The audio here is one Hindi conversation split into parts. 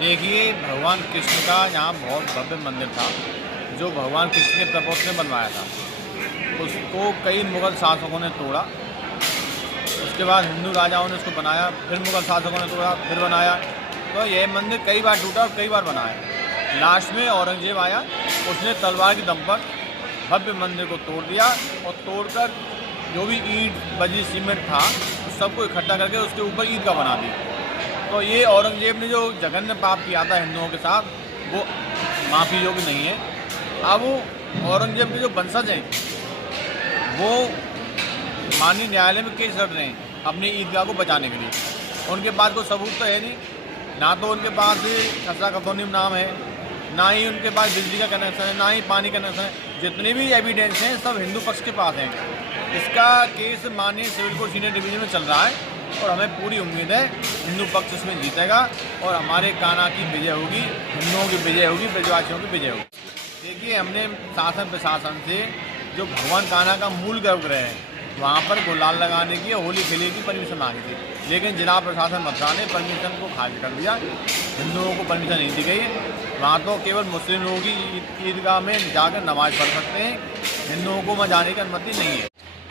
देखिए, भगवान कृष्ण का यहाँ बहुत भव्य मंदिर था, जो भगवान कृष्ण के प्रपोज ने बनवाया था। उसको कई मुग़ल शासकों ने तोड़ा। उसके बाद हिंदू राजाओं ने उसको बनाया, फिर मुग़ल शासकों ने तोड़ा, फिर बनाया। तो यह मंदिर कई बार टूटा और कई बार बनाया। लास्ट में औरंगज़ेब आया, उसने तलवार की दम पर भव्य मंदिर को तोड़ दिया और तोड़कर जो भी ईंट, बजरी, सीमेंट था, उस सबको इकट्ठा करके उसके ऊपर ईदगाह बना दी। तो ये औरंगज़ेब ने जो जघन्य पाप किया था हिंदुओं के साथ, वो माफ़ी योग्य नहीं है। अब वो औरंगज़ेब के जो वंशज हैं, वो माननीय न्यायालय में केस लड़ रहे हैं अपनी ईदगाह को बचाने के लिए। उनके पास कोई सबूत तो है नहीं, ना तो उनके पास खसरा खतौनी में नाम है, ना ही उनके पास बिजली का कनेक्शन है, ना ही पानी का कनेक्शन है। जितने भी एविडेंस हैं सब हिंदू पक्ष के पास हैं। इसका केस माननीय सिविल कोर्ट सीनियर डिवीज़न में चल रहा है और हमें पूरी उम्मीद है हिंदू पक्ष इसमें जीतेगा और हमारे कान्हा की विजय होगी, हिंदुओं की विजय होगी, ब्रजवासियों की विजय होगी। देखिए, हमने शासन प्रशासन से जो भगवान कान्हा का मूल गर्भगृह है, वहाँ पर गुलाल लगाने की, होली खेलने की परमिशन मांगी थी, लेकिन जिला प्रशासन मथुरा ने परमिशन को खारिज कर दिया। हिंदुओं को परमिशन नहीं दी गई है। वहाँ तो केवल मुस्लिम लोगों की ईदगाह में जाकर नमाज़ पढ़ सकते हैं, हिंदुओं को वहाँ जाने की अनुमति नहीं है।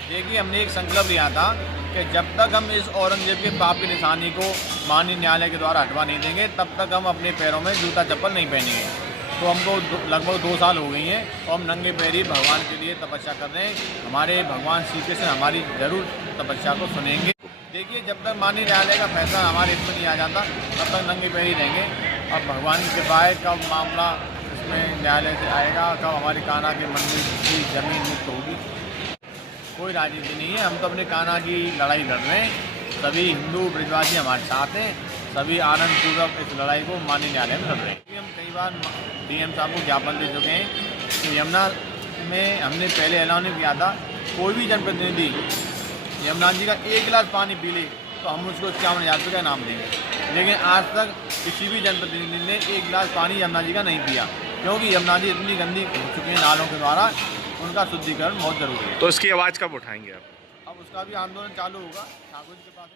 देखिए, हमने एक संकल्प लिया था कि जब तक हम इस औरंगज़ेब के पाप की निशानी को माननीय न्यायालय के द्वारा हटवा नहीं देंगे, तब तक हम अपने पैरों में जूता चप्पल नहीं पहनेंगे। तो हमको लगभग 2 साल हो गई हैं और हम नंगे पैरी भगवान के लिए तपस्या कर रहे हैं। हमारे भगवान श्री कृष्ण हमारी ज़रूर तपस्या को सुनेंगे। देखिए, जब तक माननीय न्यायालय का फैसला हमारे हित में नहीं आ जाता, तब तक नंगे पैरी रहेंगे। अब भगवान की कृपा है, कब मामला इसमें न्यायालय से आएगा, कब हमारे कान्हा के मंदिर की ज़मीन मुक्त होगी, कोई राजनीति नहीं है। हम तो अपने कान्हा की लड़ाई लड़ रहे हैं। सभी हिंदू ब्रजवासी हमारे साथ हैं, सभी आनंदपूर्वक इस लड़ाई को माननीय न्यायालय में लड़ रहे हैं। हम कई बार डीएम साहब को ज्ञापन दे चुके हैं कि यमुना में हमने पहले ऐलान किया था, कोई भी जनप्रतिनिधि यमुना जी का 1 गिलास पानी पी ले तो हम उसको 51,000 रुपये का इनाम देंगे। लेकिन आज तक किसी भी जनप्रतिनिधि ने 1 गिलास पानी यमुना जी का नहीं पिया, क्योंकि यमुना जी इतनी गंदी हो चुकी है नालों के द्वारा, उनका शुद्धिकरण बहुत ज़रूरी है। तो इसकी आवाज़ कब उठाएंगे आप? अब उसका भी आंदोलन चालू होगा ठाकुर जी के पास।